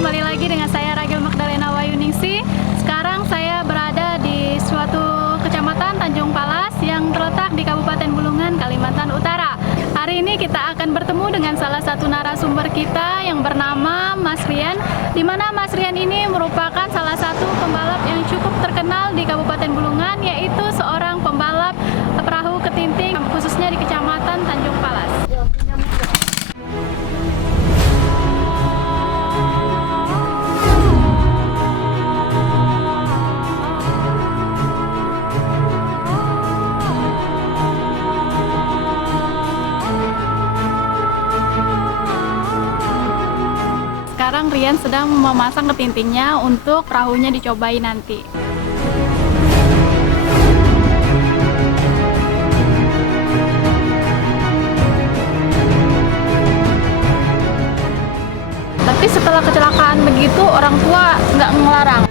Kembali lagi dengan saya Ragil Magdalena Wayuningsi. Sekarang saya berada di suatu kecamatan Tanjung Palas yang terletak di Kabupaten Bulungan, Kalimantan Utara. Hari ini kita akan bertemu dengan salah satu narasumber kita yang bernama Mas Rian, di mana Mas Rian ini merupakan salah satu pembalap yang cukup terkenal di Kabupaten Bulungan, yaitu seorang pembalap perahu ketinting, khususnya di Kecamatan Tanjung Palas. Sekarang Rian sedang memasang ketintingnya untuk perahunya dicobai nanti. Tapi setelah kecelakaan begitu, orang tua nggak ngelarang.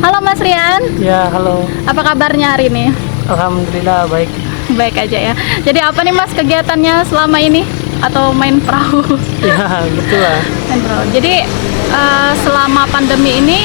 Halo Mas Rian. Ya, halo. Apa kabarnya hari ini? Alhamdulillah baik. Baik aja ya. Jadi apa nih Mas kegiatannya selama ini? Atau main perahu? Ya, betul lah. Main perahu. Jadi selama pandemi ini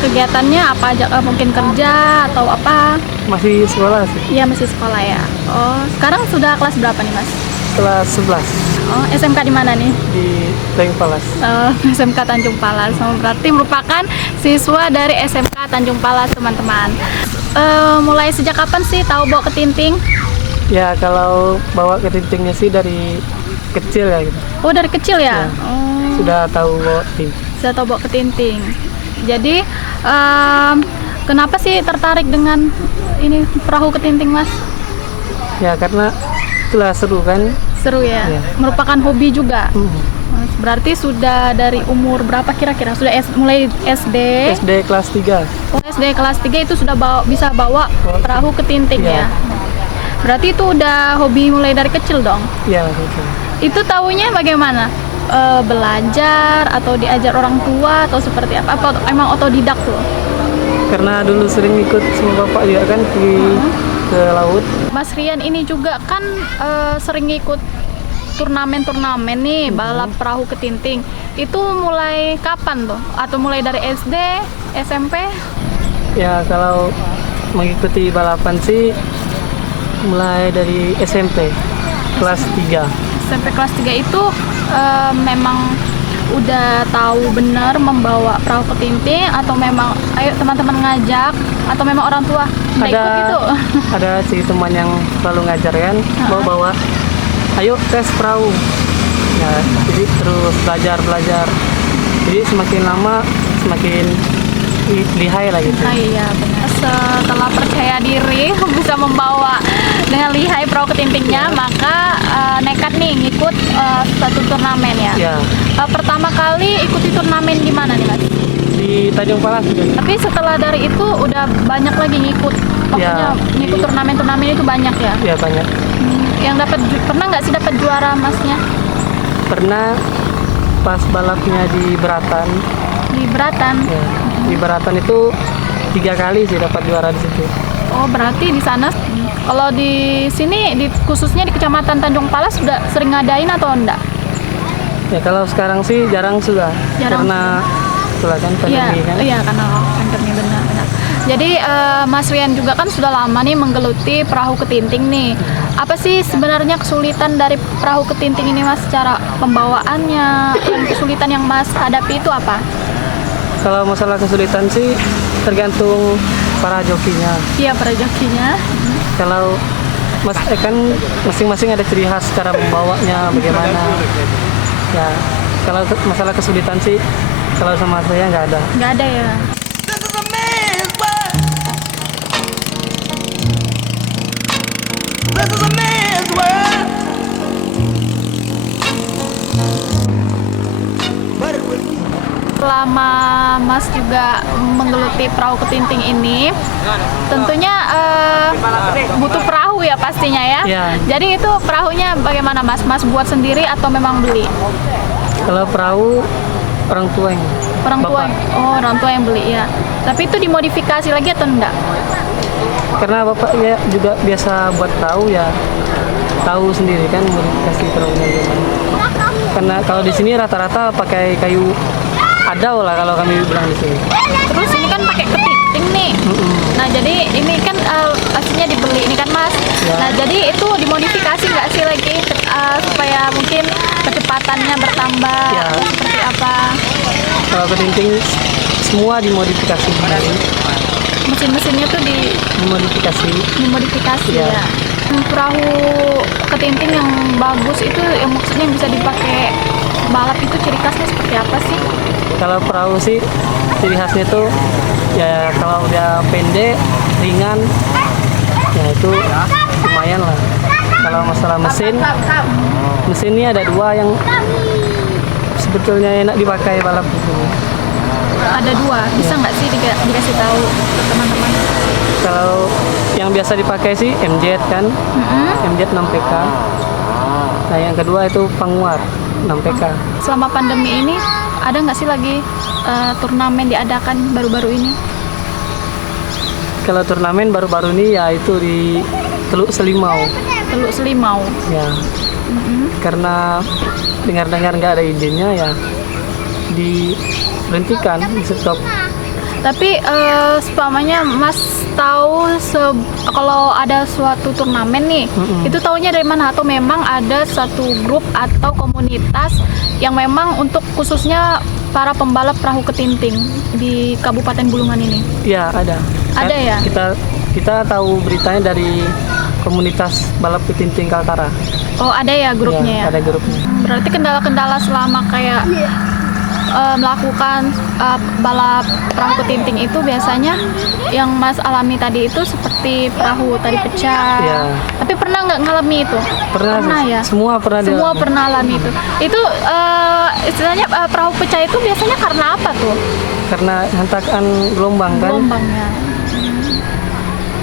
kegiatannya apa aja? Mungkin kerja atau apa? Masih sekolah sih. Iya masih sekolah ya. Oh sekarang sudah kelas berapa nih Mas? Kelas 11 Oh SMK di mana nih? di Tanjung Palas. SMK Tanjung Palas. Berarti merupakan siswa dari SMK Tanjung Palas teman-teman. Mulai sejak kapan sih tahu bawa ketinting? Ya, kalau bawa ketintingnya sih dari kecil ya gitu. Oh dari kecil ya? Ya. Oh, Sudah tahu bawa ketinting. sudah tahu bawa ketinting. Jadi kenapa sih tertarik dengan ini perahu ketinting Mas? Ya, karena itulah seru kan. Seru ya? Ya. Merupakan hobi juga? Hmm. Mas, berarti sudah dari umur berapa kira-kira? Sudah mulai SD? SD kelas 3. Oh, SD kelas 3 itu sudah bisa bawa perahu ketinting Iya. ya? Berarti itu udah hobi mulai dari kecil dong? Ya, betul. Itu taunya bagaimana? Belajar atau diajar orang tua atau seperti apa? Apa emang otodidak tuh? Karena dulu sering ikut sama bapak juga kan ke laut. Mas Rian ini juga kan sering ikut turnamen-turnamen nih, balap perahu ketinting. Itu mulai kapan tuh? Atau mulai dari SD, SMP? Ya, kalau mengikuti balapan sih mulai dari SMP kelas 3. SMP kelas 3 itu memang udah tahu benar membawa perahu ketinting atau memang ayo teman-teman ngajak atau memang orang tua udah ikut gitu? Ada sih teman yang selalu ngajar kan, bawa ayo tes perahu ya, jadi terus belajar jadi semakin lama semakin lihai lah gitu. Ah, iya benar. Setelah percaya diri bisa membawa dengan lihai perahu ketintingnya, maka nekat nih ngikut satu turnamen ya. Ya, Pertama kali ikuti turnamen di mana nih Mas? di Tanjung Palas juga. Tapi setelah dari itu udah banyak lagi ngikut, maksudnya Ya, ngikut turnamen-turnamen itu banyak ya. Ya, banyak. Yang pernah nggak sih dapat juara Masnya Pernah pas balapnya di Beratan. di Beratan? Ya, di Beratan itu 3 kali sih dapat juara di situ. Oh berarti di sana, kalau di sini khususnya di Kecamatan Tanjung Palas sudah sering ngadain atau enggak? Ya, kalau sekarang sih jarang sudah. Jarang. Karena itulah kan Iya, pandemi kan. iya karena pandemi benar-benar. Jadi Mas Rian juga kan sudah lama nih menggeluti perahu ketinting nih. Apa sih sebenarnya kesulitan dari perahu ketinting ini Mas? Secara pembawaannya, yang kesulitan yang Mas hadapi itu apa? Kalau masalah kesulitan sih tergantung para jokinya. Iya para jokinya. Kalau kan masing-masing ada ciri khas cara membawanya bagaimana. Ya, kalau masalah kesulitan sih kalau sama saya nggak ada. Nggak ada ya. Selama Mas juga menggeluti perahu ketinting ini, tentunya butuh perahu ya pastinya ya. Iya. Jadi itu perahunya bagaimana Mas? Mas buat sendiri atau memang beli? Kalau perahu orang tua yang Orang tua. Bapak. Oh, orang tua yang beli ya. Tapi itu dimodifikasi lagi atau enggak? Karena bapak ya juga biasa buat tahu ya, tahu sendiri kan modifikasi perahunya gimana. Karena kalau di sini rata-rata pakai kayu adau lah kalau kami bilang di sini. Terus ini kan pakai kepiting nih. Nah, jadi ini kan aslinya dibeli ini kan Mas. Ya. Nah, jadi itu dimodifikasi nggak sih lagi supaya mungkin kecepatannya bertambah Ya. atau seperti apa? Kalau ketinting semua dimodifikasi sendiri. Mesin-mesinnya tuh Dimodifikasi. dimodifikasi Ya. ya. Perahu ketinting yang bagus itu yang maksudnya bisa dipakai balap itu ciri khasnya seperti apa sih? Kalau perahu sih ciri khasnya itu ya kalau udah pendek, ringan, ya itu lumayan lah. Kalau masalah mesin ini ada dua yang sebetulnya enak dipakai balap di sini. Ada dua, bisa nggak sih dikasih tahu ke teman-teman? Kalau yang biasa dipakai sih MZ kan, MZ 6PK. Nah yang kedua itu penguat 6PK. Selama pandemi ini ada nggak sih lagi turnamen diadakan baru-baru ini? Kalau turnamen baru-baru ini ya itu di Teluk Selimau. Teluk Selimau. Ya, karena dengar-dengar nggak ada izinnya ya diberhentikan, di stop. Tapi sepamanya Mas tahu kalau ada suatu turnamen nih, itu taunya dari mana? Atau memang ada satu grup atau komunitas yang memang untuk khususnya para pembalap perahu ketinting di Kabupaten Bulungan ini? Ya ada. Ada ya? Kita tahu beritanya dari komunitas balap ketinting Kaltara. Oh ada ya grupnya ya? Ada grupnya. Berarti kendala-kendala selama kayak melakukan balap perahu ketinting itu biasanya yang Mas alami tadi itu seperti perahu tadi pecah. Ya. Tapi pernah nggak ngalami itu? Pernah ya. Semua pernah Semua dialami. pernah alami itu. Itu istilahnya perahu pecah itu biasanya karena apa tuh? Karena hentakan gelombang kan. Gelombangnya.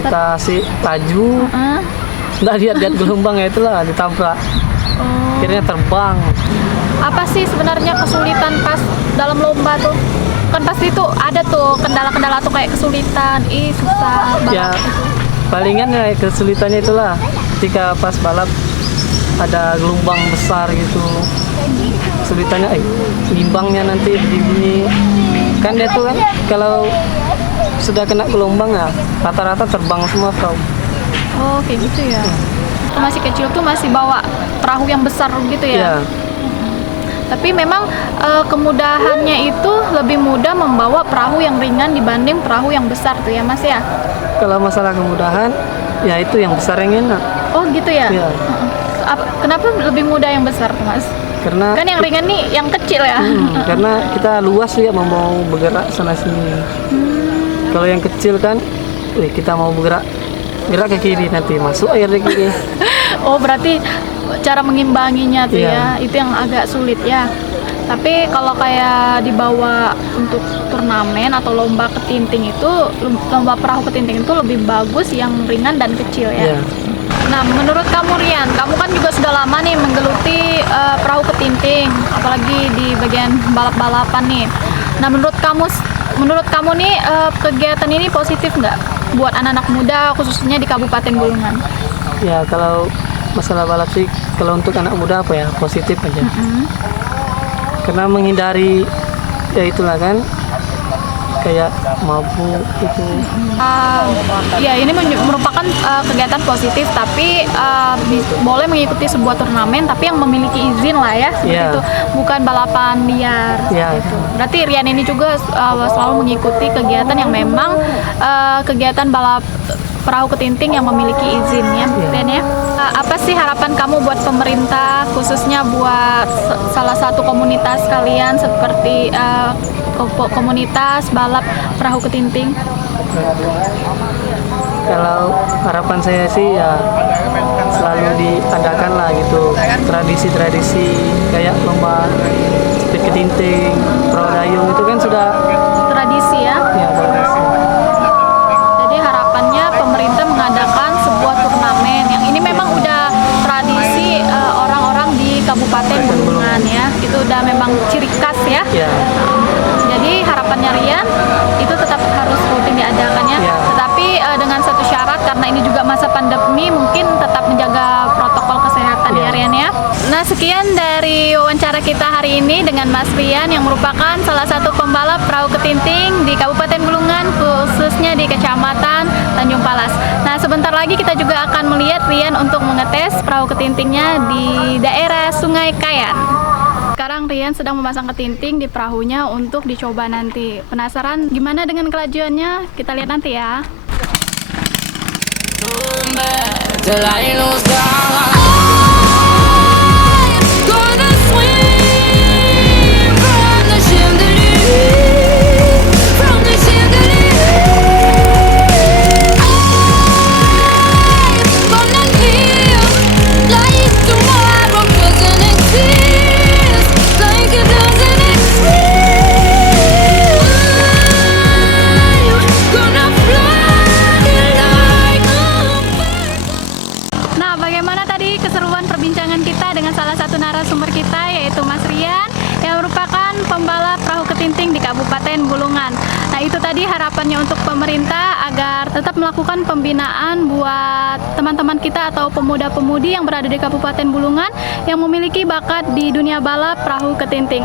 Kita sih laju, nggak lihat gelombang ya itulah ditabrak. Oh. Akhirnya terbang. Apa sih sebenarnya kesulitan pas dalam lomba tuh? Kan pasti tuh ada tuh kendala-kendala tuh kayak kesulitan, susah banget. Ya palingan ya kesulitannya itulah ketika pas balap ada gelombang besar gitu. Kesulitannya gimbangnya nanti begini. Kan dia tuh kan kalau sudah kena gelombang ya rata-rata terbang semua perahu. Oh kayak gitu ya. Masih kecil tuh masih bawa perahu yang besar gitu ya. Ya. Tapi memang kemudahannya itu lebih mudah membawa perahu yang ringan dibanding perahu yang besar tuh ya Mas ya. Kalau masalah kemudahan ya itu yang besar yang enak. Oh gitu ya. Ya. Kenapa lebih mudah yang besar tuh Mas? Karena Kan yang ringan nih yang kecil ya. karena kita luas ya mau bergerak sana sini. Kalau yang kecil kan, kita mau gerak ke kiri nanti masuk air di kiri. Oh berarti cara mengimbanginya tuh Iya. ya, itu yang agak sulit ya. Tapi kalau kayak dibawa untuk turnamen atau lomba ketinting itu, lomba perahu ketinting itu lebih bagus yang ringan dan kecil ya. Iya. Nah, menurut kamu Rian, kamu kan juga sudah lama nih menggeluti perahu ketinting, apalagi di bagian balap-balapan nih. Nah, menurut kamu nih kegiatan ini positif nggak buat anak-anak muda khususnya di Kabupaten Bulungan? Ya kalau masalah balap sih, kalau untuk anak muda apa ya positif aja. Karena menghindari ya itulah kan kayak mabuk itu. Ya ini merupakan kegiatan positif, tapi boleh mengikuti sebuah turnamen, tapi yang memiliki izin lah ya, seperti Iya. itu, bukan balapan liar. Iya. Gitu. Berarti Rian ini juga selalu mengikuti kegiatan yang memang kegiatan balap perahu ketinting yang memiliki izin ya, Rian ya. Apa sih harapan kamu buat pemerintah, khususnya buat salah satu komunitas kalian seperti komunitas balap perahu ketinting? Kalau harapan saya sih ya selalu diadakan lah gitu tradisi-tradisi kayak lomba speed ketinting, perahu dayung itu kan sudah Tradisi ya. tradisi. Jadi harapannya pemerintah mengadakan sebuah turnamen yang ini memang udah tradisi orang-orang di Kabupaten Bulungan ya. Itu udah memang ciri khas ya. Ya, Jadi Sekian dari wawancara kita hari ini dengan Mas Rian yang merupakan salah satu pembalap perahu ketinting di Kabupaten Bulungan, khususnya di Kecamatan Tanjung Palas. Nah, sebentar lagi kita juga akan melihat Rian untuk mengetes perahu ketintingnya di daerah Sungai Kayan. Sekarang Rian sedang memasang ketinting di perahunya untuk dicoba nanti. Penasaran gimana dengan kelajuannya? Kita lihat nanti ya. Till I lose God. Nah, bagaimana tadi keseruan perbincangan kita dengan salah satu narasumber kita, yaitu Mas Rian, yang merupakan pembalap perahu ketinting di Kabupaten Bulungan. Nah, itu tadi harapannya untuk pemerintah agar tetap melakukan pembinaan buat teman-teman kita atau pemuda-pemudi yang berada di Kabupaten Bulungan yang memiliki bakat di dunia balap perahu ketinting.